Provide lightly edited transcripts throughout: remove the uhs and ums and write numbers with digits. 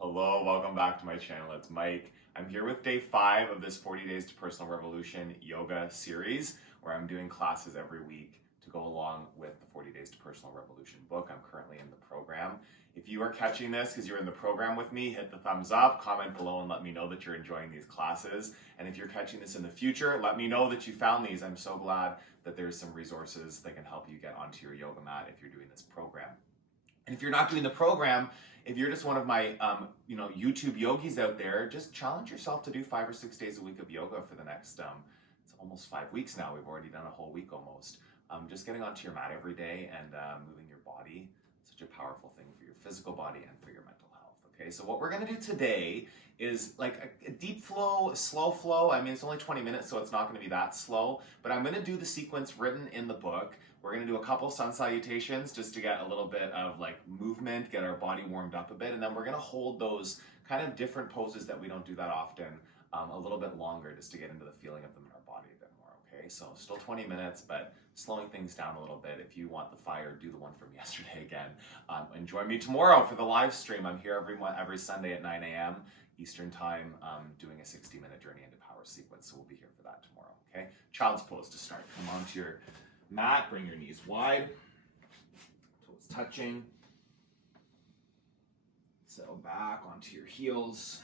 Hello, welcome back to my channel. It's Mike. I'm here with day 5 of this 40 Days to Personal Revolution yoga series, where I'm doing classes every week to go along with the 40 Days to Personal Revolution book. I'm currently in the program. If you are catching this because you're in the program with me, hit the thumbs up, comment below and let me know that you're enjoying these classes. And if you're catching this in the future, let me know that you found these. I'm so glad that there's some resources that can help you get onto your yoga mat if you're doing this program. And if you're not doing the program, if you're just one of my YouTube yogis out there, just challenge yourself to do 5 or 6 days a week of yoga for the next, it's almost 5 weeks now. We've already done a whole week almost. Just getting onto your mat every day and moving your body, such a powerful thing for your physical body and for your mental health. Okay, so what we're gonna do today is like a deep flow, slow flow. I mean, it's only 20 minutes, so it's not gonna be that slow, but I'm gonna do the sequence written in the book. We're gonna do a couple sun salutations just to get a little bit of like movement, get our body warmed up a bit, and then we're gonna hold those kind of different poses that we don't do that often a little bit longer just to get into the feeling of them in our body a bit more, okay? So still 20 minutes, but slowing things down a little bit. If you want the fire, do the one from yesterday again. And join me tomorrow for the live stream. I'm here every Sunday at 9 a.m. Eastern time doing a 60-minute journey into power sequence, so we'll be here for that tomorrow, okay? Child's pose to start. Come onto your mat, bring your knees wide, toes touching. Settle back onto your heels.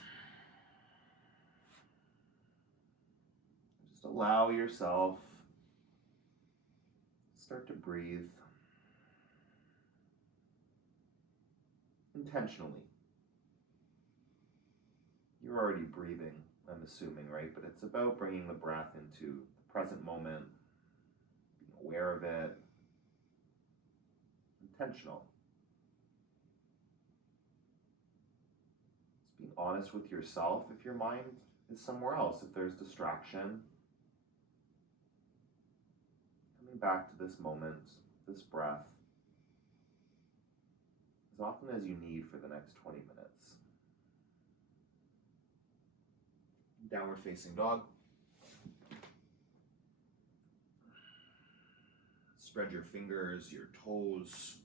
Just allow yourself to start to breathe intentionally. You're already breathing, I'm assuming, right? But it's about bringing the breath into the present moment, aware of it, intentional. Just being honest with yourself if your mind is somewhere else, if there's distraction. Coming back to this moment, this breath, as often as you need for the next 20 minutes. Downward facing dog. Spread your fingers, your toes.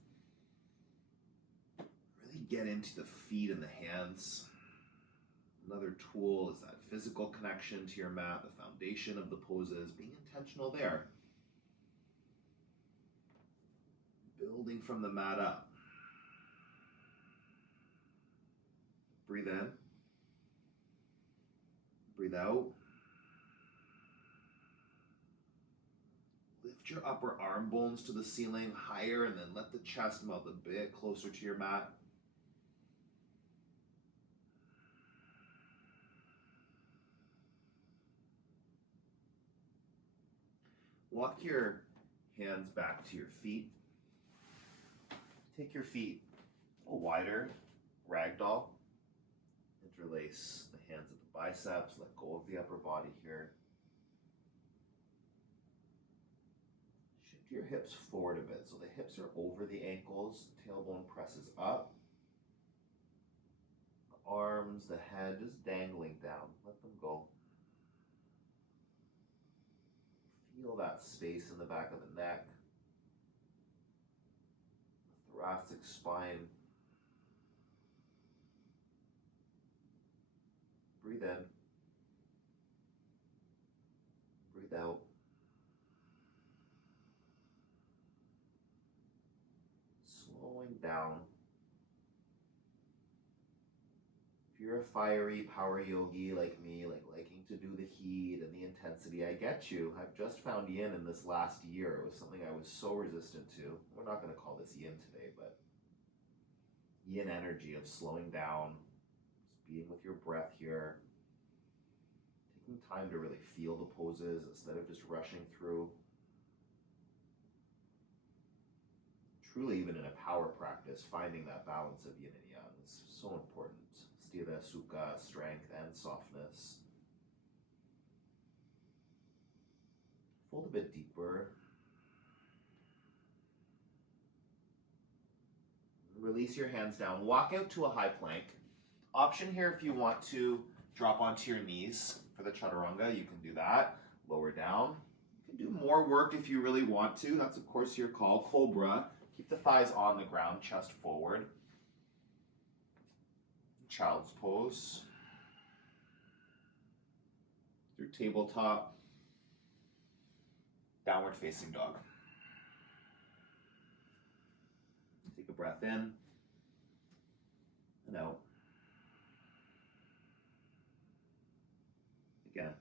Really get into the feet and the hands. Another tool is that physical connection to your mat, the foundation of the poses, being intentional there. Building from the mat up. Breathe in. Breathe out. Lift your upper arm bones to the ceiling higher and then let the chest melt a bit closer to your mat. Walk your hands back to your feet. Take your feet a little wider, ragdoll. Interlace the hands at the biceps, let go of the upper body here. Shift your hips forward a bit so the hips are over the ankles, tailbone presses up. The arms, the head just dangling down, let them go. Feel that space in the back of the neck, the thoracic spine. Breathe in. Breathe out. Slowing down. If you're a fiery power yogi like me, like liking to do the heat and the intensity, I get you. I've just found yin in this last year. It was something I was so resistant to. We're not going to call this yin today, but yin energy of slowing down, being with your breath here, taking time to really feel the poses instead of just rushing through. Truly, even in a power practice, finding that balance of yin and yang is so important. Sthira, sukha, strength and softness. Fold a bit deeper. Release your hands down. Walk out to a high plank. Option here if you want to drop onto your knees for the chaturanga, you can do that. Lower down. You can do more work if you really want to. That's of course your call. Cobra. Keep the thighs on the ground, chest forward. Child's pose. Through tabletop. Downward facing dog. Take a breath in and out. Again.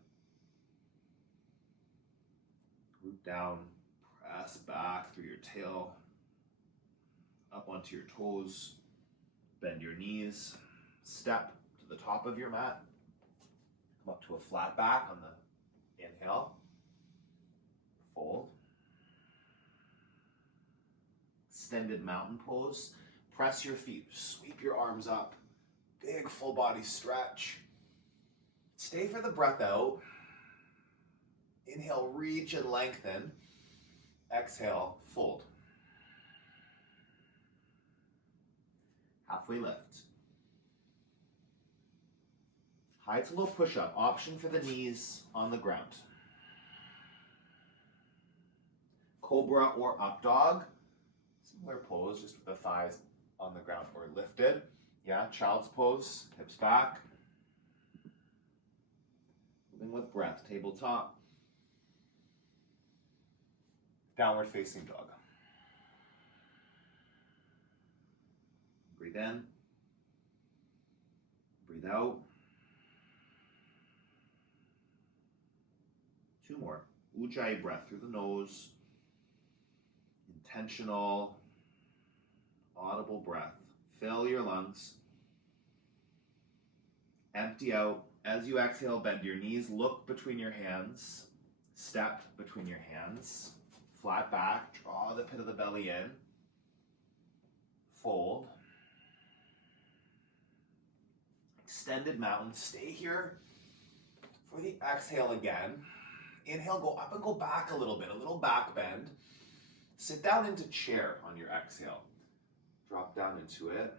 Root down, press back through your tail, up onto your toes, bend your knees, step to the top of your mat, come up to a flat back on the inhale, fold, extended mountain pose, press your feet, sweep your arms up, big full body stretch, stay for the breath out, inhale, reach and lengthen, exhale, fold. Halfway lift. High to low push-up, option for the knees on the ground. Cobra or up dog, similar pose, just with the thighs on the ground or lifted. Yeah, child's pose, hips back. Moving with breath, tabletop. Downward facing dog. Breathe in. Breathe out. 2 more. Ujjayi breath through the nose. Intentional, audible breath. Fill your lungs. Empty out. As you exhale, bend your knees. Look between your hands. Step between your hands. Flat back. Draw the pit of the belly in. Fold. Extended mountain. Stay here for the exhale again. Inhale, go up and go back a little bit, a little back bend. Sit down into chair on your exhale. Drop down into it.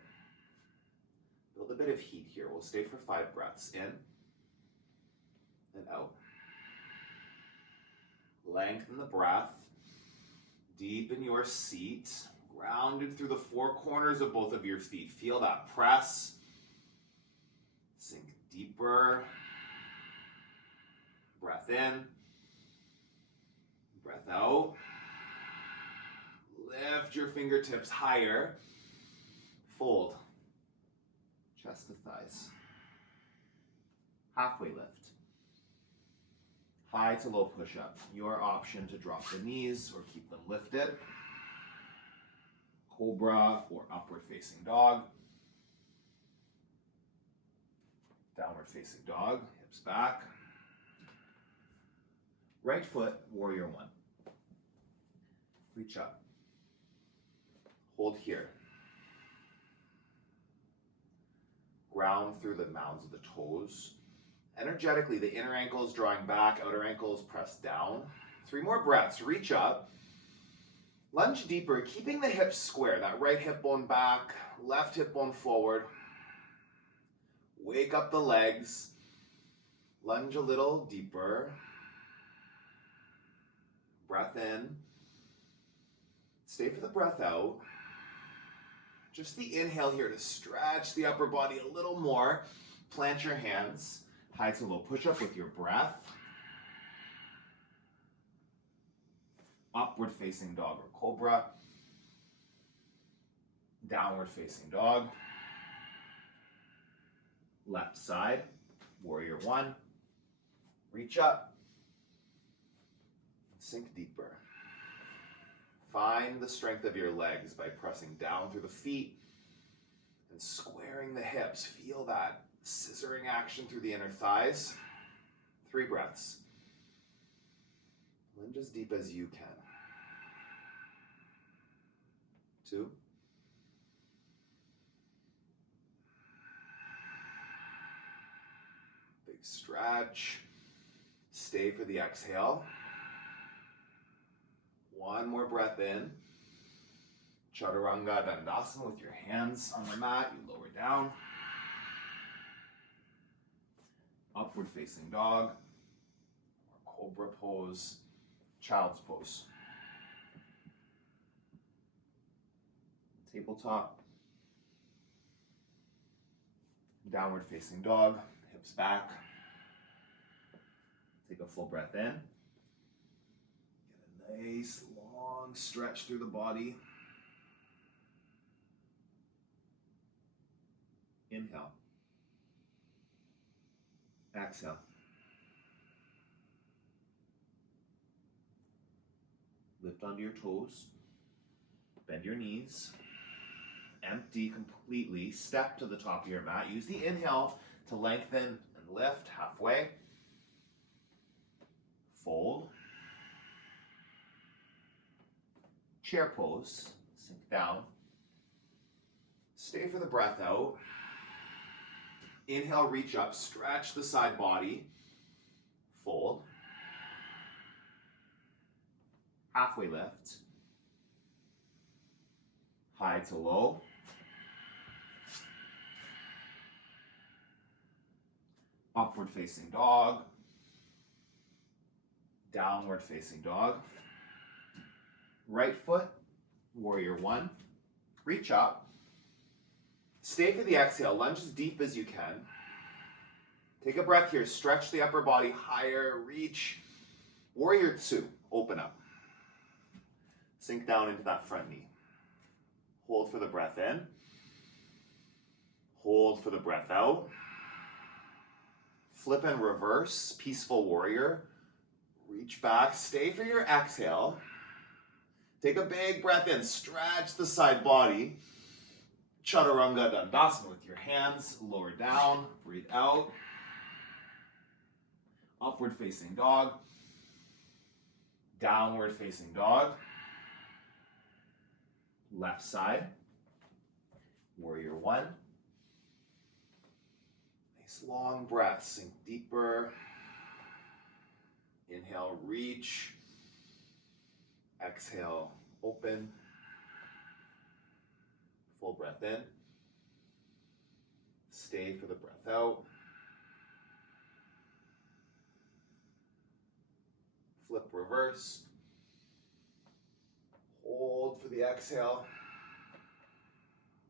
Build a bit of heat here. We'll stay for 5 breaths. In and out. Lengthen the breath. Deepen your seat. Grounded through the 4 corners of both of your feet. Feel that press. Sink deeper. Breath in. Breath out. Lift your fingertips higher. Fold. Chest to thighs. Halfway lift. High to low push-up. Your option to drop the knees or keep them lifted. Cobra or upward facing dog. Downward facing dog. Hips back. Right foot, warrior 1. Reach up. Hold here. Ground through the mounds of the toes. Energetically, the inner ankle is drawing back, outer ankle is pressed down. 3 more breaths. Reach up. Lunge deeper, keeping the hips square. That right hip bone back, left hip bone forward. Wake up the legs. Lunge a little deeper. Breath in. Stay for the breath out. Just the inhale here to stretch the upper body a little more. Plant your hands. High to low push-up with your breath. Upward facing dog or cobra. Downward facing dog. Left side, warrior 1. Reach up. Sink deeper. Find the strength of your legs by pressing down through the feet and squaring the hips. Feel that scissoring action through the inner thighs. 3 breaths. Lunge as deep as you can. 2. Big stretch. Stay for the exhale. 1 more breath in. Chaturanga Dandasana with your hands on the mat. You lower down. Upward facing dog. Or cobra pose. Child's pose. Tabletop. Downward facing dog, hips back. Take a full breath in. Get a nice long stretch through the body. Inhale. Exhale. Lift onto your toes. Bend your knees. Empty completely. Step to the top of your mat. Use the inhale to lengthen and lift halfway. Fold. Chair pose. Sink down. Stay for the breath out. Inhale, reach up. Stretch the side body. Fold. Halfway lift. High to low. Upward facing dog. Downward facing dog. Right foot, warrior one. Reach up. Stay for the exhale. Lunge as deep as you can. Take a breath here. Stretch the upper body higher. Reach. Warrior two. Open up. Sink down into that front knee. Hold for the breath in. Hold for the breath out. Flip and reverse. Peaceful warrior. Reach back. Stay for your exhale. Take a big breath in. Stretch the side body. Chaturanga Dandasana with your hands. Lower down. Breathe out. Upward facing dog. Downward facing dog. Left side. Warrior one. Nice long breath. Sink deeper. Inhale, reach. Exhale, open. Full breath in. Stay for the breath out. Flip, reverse. Hold for the exhale.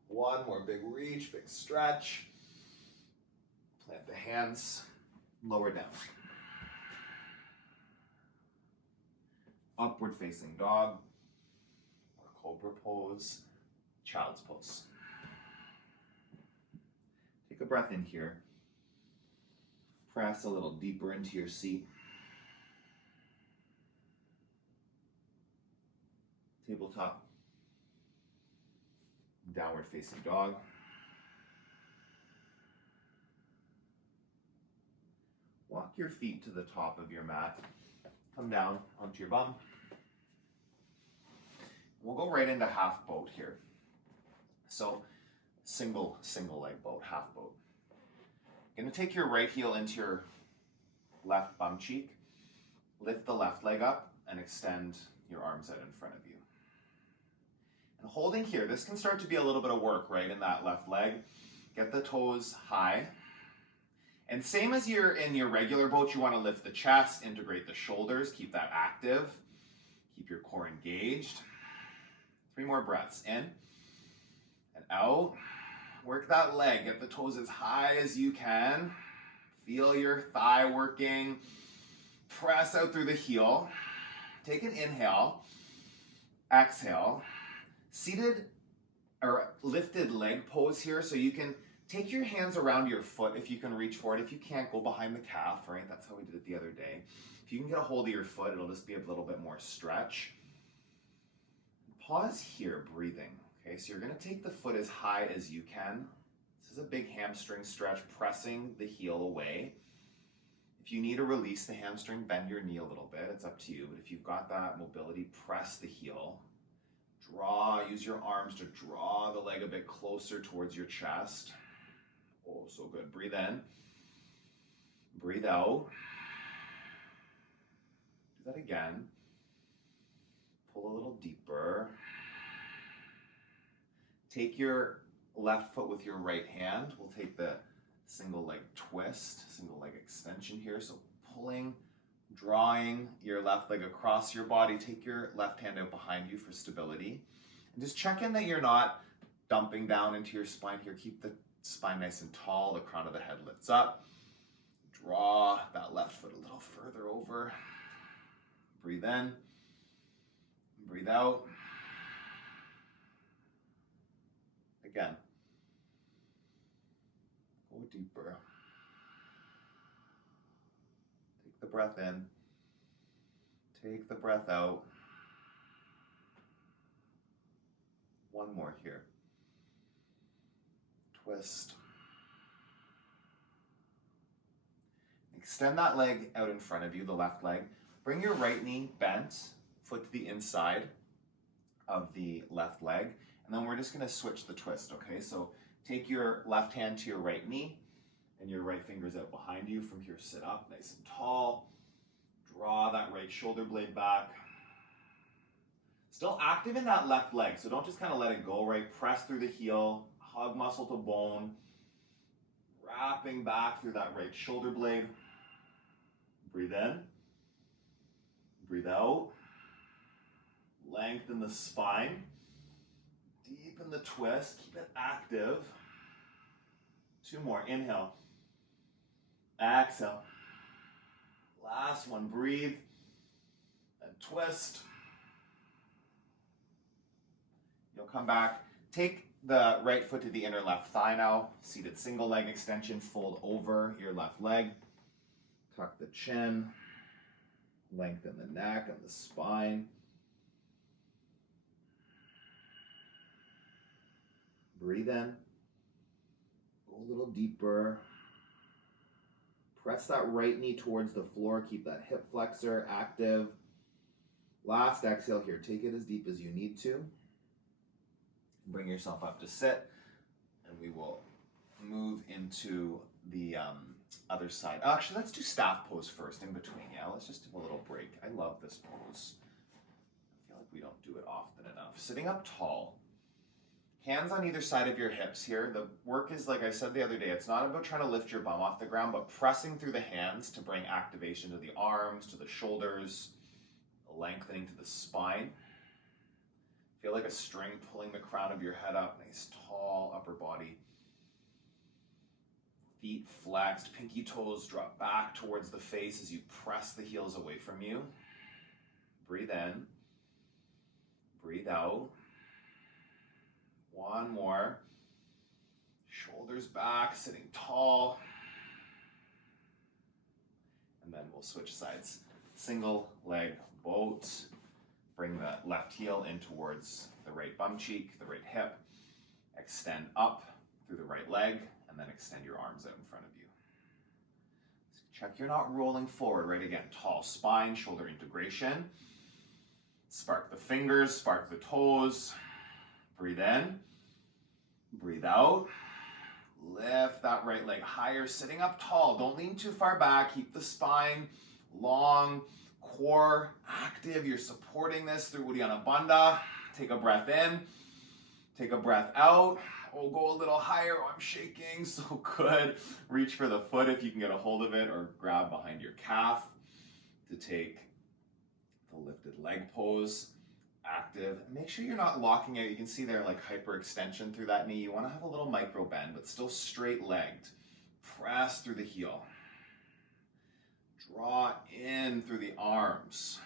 One more big reach, big stretch. Plant the hands, lower down. Upward facing dog, or cobra pose, child's pose. Take a breath in here. Press a little deeper into your seat. Tabletop. Downward facing dog. Walk your feet to the top of your mat. Come down onto your bum. We'll go right into half boat here. So single leg boat, half boat. You're gonna take your right heel into your left bum cheek. Lift the left leg up and extend your arms out in front of you. And holding here, this can start to be a little bit of work, right, in that left leg. Get the toes high. And same as you're in your regular boat, you want to lift the chest, integrate the shoulders, keep that active. Keep your core engaged. 3 more breaths, in and out. Work that leg, get the toes as high as you can. Feel your thigh working. Press out through the heel. Take an inhale, exhale. Seated or lifted leg pose here, so you can take your hands around your foot if you can reach for it. If you can't, go behind the calf, right? That's how we did it the other day. If you can get a hold of your foot, it'll just be a little bit more stretch. Pause here, breathing. Okay, so you're gonna take the foot as high as you can. This is a big hamstring stretch, pressing the heel away. If you need to release the hamstring, bend your knee a little bit. It's up to you. But if you've got that mobility, press the heel. Use your arms to draw the leg a bit closer towards your chest. Oh, so good. Breathe in. Breathe out. Do that again. Pull a little deeper. Take your left foot with your right hand. We'll take the single leg twist, single leg extension here. So pulling, drawing your left leg across your body. Take your left hand out behind you for stability. And just check in that you're not dumping down into your spine here. Keep the spine nice and tall. The crown of the head lifts up. Draw that left foot a little further over. Breathe in. Breathe out. Again. Go deeper. Take the breath in. Take the breath out. One more here. Twist. Extend that leg out in front of you, the left leg. Bring your right knee bent, foot to the inside of the left leg. And then we're just going to switch the twist, okay? So take your left hand to your right knee and your right fingers out behind you. From here, sit up nice and tall. Draw that right shoulder blade back. Still active in that left leg, so don't just kind of let it go, right? Press through the heel, hug muscle to bone, wrapping back through that right shoulder blade. Breathe in, breathe out, lengthen the spine, deepen the twist, keep it active. 2 more, inhale, exhale. Last one, breathe and twist. You'll come back, take the right foot to the inner left thigh now, seated single leg extension, fold over your left leg, tuck the chin, lengthen the neck and the spine. Breathe in, go a little deeper. Press that right knee towards the floor, keep that hip flexor active. Last exhale here, take it as deep as you need to. Bring yourself up to sit, and we will move into the other side. Actually, let's do staff pose first in between. Yeah, let's just do a little break. I love this pose. I feel like we don't do it often enough. Sitting up tall, hands on either side of your hips here. The work is, like I said the other day, it's not about trying to lift your bum off the ground, but pressing through the hands to bring activation to the arms, to the shoulders, lengthening to the spine. Feel like a string pulling the crown of your head up, nice tall upper body. Feet flexed, pinky toes drop back towards the face as you press the heels away from you. Breathe in, breathe out. One more. Shoulders back, sitting tall. And then we'll switch sides. Single leg boat. Bring the left heel in towards the right bum cheek, the right hip. Extend up through the right leg, and then extend your arms out in front of you. Check you're not rolling forward, right? Again, tall spine, shoulder integration. Spark the fingers, spark the toes. Breathe in, breathe out. Lift that right leg higher, sitting up tall. Don't lean too far back. Keep the spine long. Core active. You're supporting this through Uddiyana Bandha. Take a breath in. Take a breath out. Oh, go a little higher. Oh, I'm shaking. So good. Reach for the foot if you can get a hold of it, or grab behind your calf to take the lifted leg pose. Active. Make sure you're not locking out. You can see there like hyperextension through that knee. You want to have a little micro bend, but still straight legged. Press through the heel. Draw in through the arms.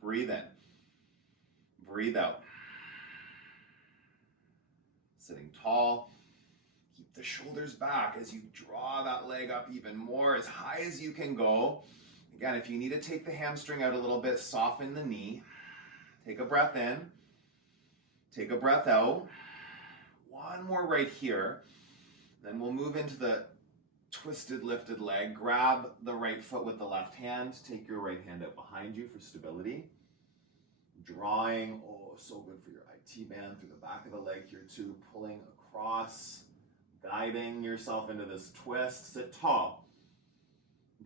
Breathe in. Breathe out. Sitting tall. Keep the shoulders back as you draw that leg up even more, as high as you can go. Again, if you need to take the hamstring out a little bit, soften the knee. Take a breath in. Take a breath out. One more right here. Then we'll move into the twisted, lifted leg. Grab the right foot with the left hand. Take your right hand out behind you for stability. Drawing, oh, so good for your IT band through the back of the leg here too. Pulling across, guiding yourself into this twist. Sit tall.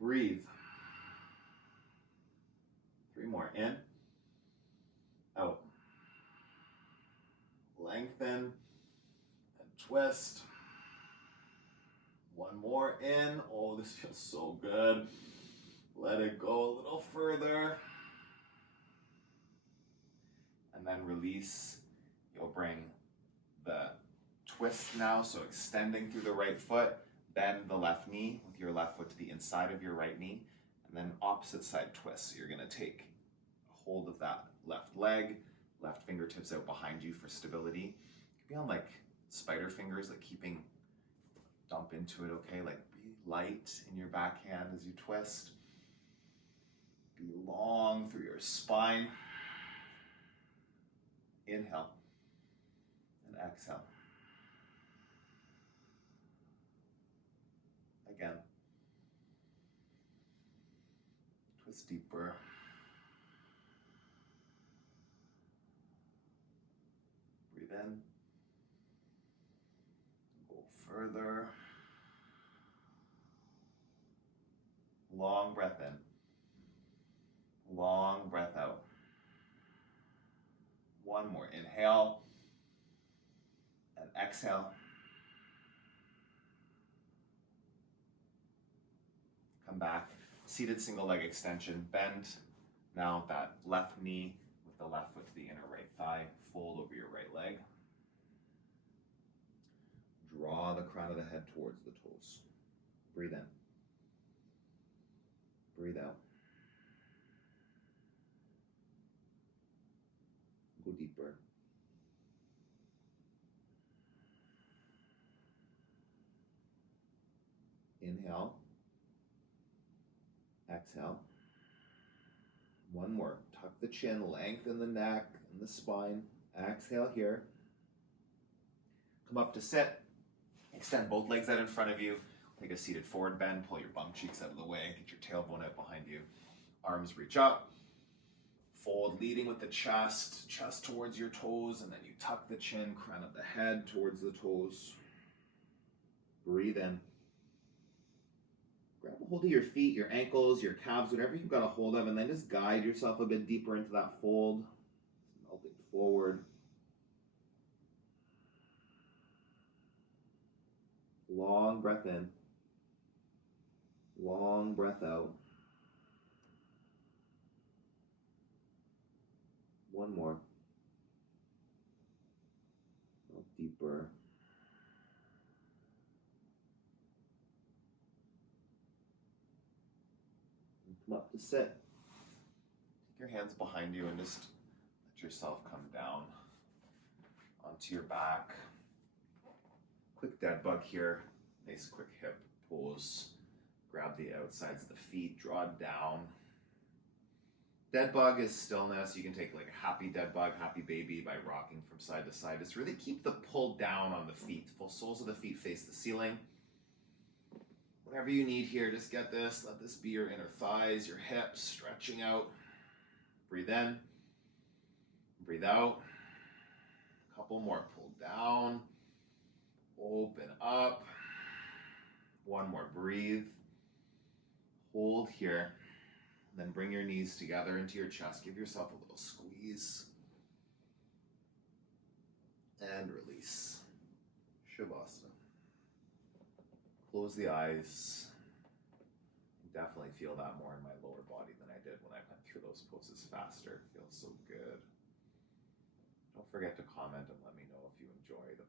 Breathe. 3 more. In. Out. Lengthen and twist. 1 more. In. Oh, this feels so good. Let it go a little further. And then release. You'll bring the Twist now, so extending through the right foot, bend the left knee with your left foot to the inside of your right knee, and then opposite side twist. So you're gonna take hold of that left leg, left fingertips out behind you for stability. Be on like spider fingers, like keeping, dump into it, okay? Like be light in your backhand as you twist. Be long through your spine. Inhale and exhale. Again. Twist deeper. Breathe in. Go further. Long breath in. Long breath out. One more. Inhale and exhale. Come back. Seated single leg extension. Bend now that left knee with the left foot to the inner right thigh. Fold over your right leg. Draw the crown of the head towards the toes. Breathe in. Breathe out. Go deeper. Inhale. Exhale. One more. Tuck the chin, lengthen the neck and the spine. Exhale here. Come up to sit. Extend both legs out in front of you. Take a seated forward bend. Pull your bum cheeks out of the way. Get your tailbone out behind you. Arms reach up. Fold, leading with the chest. Chest towards your toes, and then you tuck the chin, crown of the head towards the toes. Breathe in. Grab a hold of your feet, your ankles, your calves, whatever you've got a hold of, and then just guide yourself a bit deeper into that fold. Melting forward. Long breath in. Long breath out. One more. Melt deeper. And come up to sit. Take your hands behind you and just let yourself come down onto your back. Quick dead bug here. Nice quick hip pose. Grab the outsides of the feet, draw it down. Dead bug is stillness. You can take like a happy dead bug, happy baby by rocking from side to side. Just really keep the pull down on the feet. Full soles of the feet face the ceiling. Whatever you need here, just get this. Let this be your inner thighs, your hips, stretching out. Breathe in. Breathe out. A couple more. Pull down. Open up. One more. Breathe. Hold here. Then bring your knees together into your chest. Give yourself a little squeeze. And release. Shavasana. Close the eyes. Definitely feel that more in my lower body than I did when I went through those poses faster. It feels so good. Don't forget to comment and let me know if you enjoy the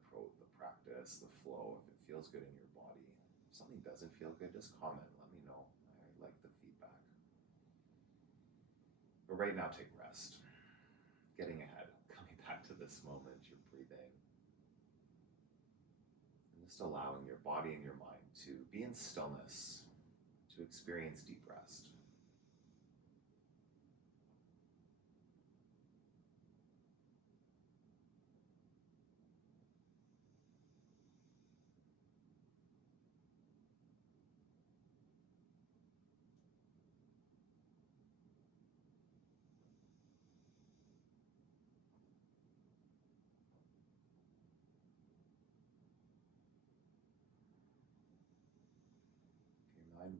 practice, the flow, if it feels good in your body. If something doesn't feel good, just comment. Let me know. I like the feedback. But right now, take rest. Getting ahead, coming back to this moment, you're breathing. And just allowing your body and your mind to be in stillness, to experience deep rest.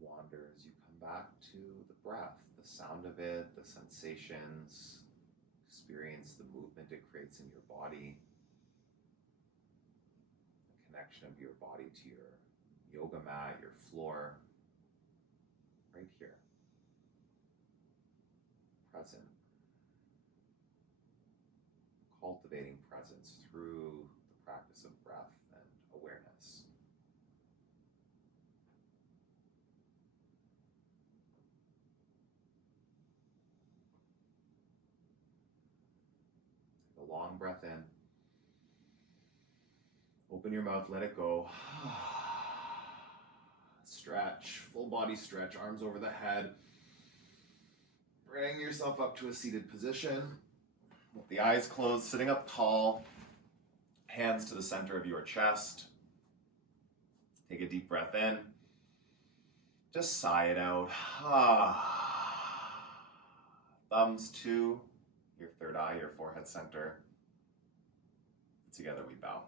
Wanders, you come back to the breath, the sound of it, the sensations, experience the movement it creates in your body, the connection of your body to your yoga mat, your floor, right here, present, cultivating presence through the practice of breath and long breath in. Open your mouth, let it go. Stretch, full body stretch, arms over the head. Bring yourself up to a seated position. With the eyes closed, sitting up tall, hands to the center of your chest. Take a deep breath in. Just sigh it out. Thumbs to your third eye, your forehead center. Together we bow.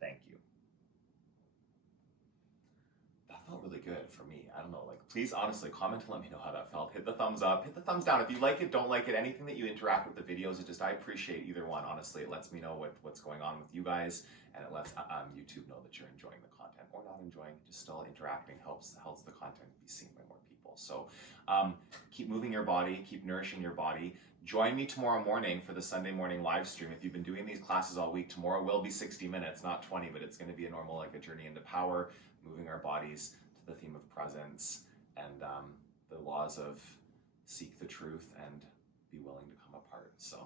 Thank you. That felt really good for me. I don't know, like, please honestly comment and let me know how that felt. Hit the thumbs up, hit the thumbs down. If you like it, don't like it, anything that you interact with the videos, I appreciate either one, honestly. It lets me know what's going on with you guys, and it lets YouTube know that you're enjoying the content or not enjoying, just still interacting helps the content be seen by more people. So keep moving your body, keep nourishing your body. Join me tomorrow morning for the Sunday morning live stream. If you've been doing these classes all week, tomorrow will be 60 minutes, not 20, but it's going to be a normal, like a journey into power, moving our bodies to the theme of presence and the laws of seek the truth and be willing to come apart. So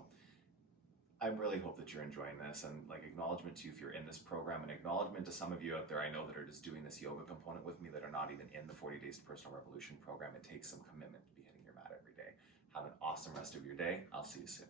I really hope that you're enjoying this, and like acknowledgement to you if you're in this program, and acknowledgement to some of you out there I know that are just doing this yoga component with me that are not even in the 40 Days to Personal Revolution program. It takes some commitment to be hitting your mat every day. Have an awesome rest of your day. I'll see you soon.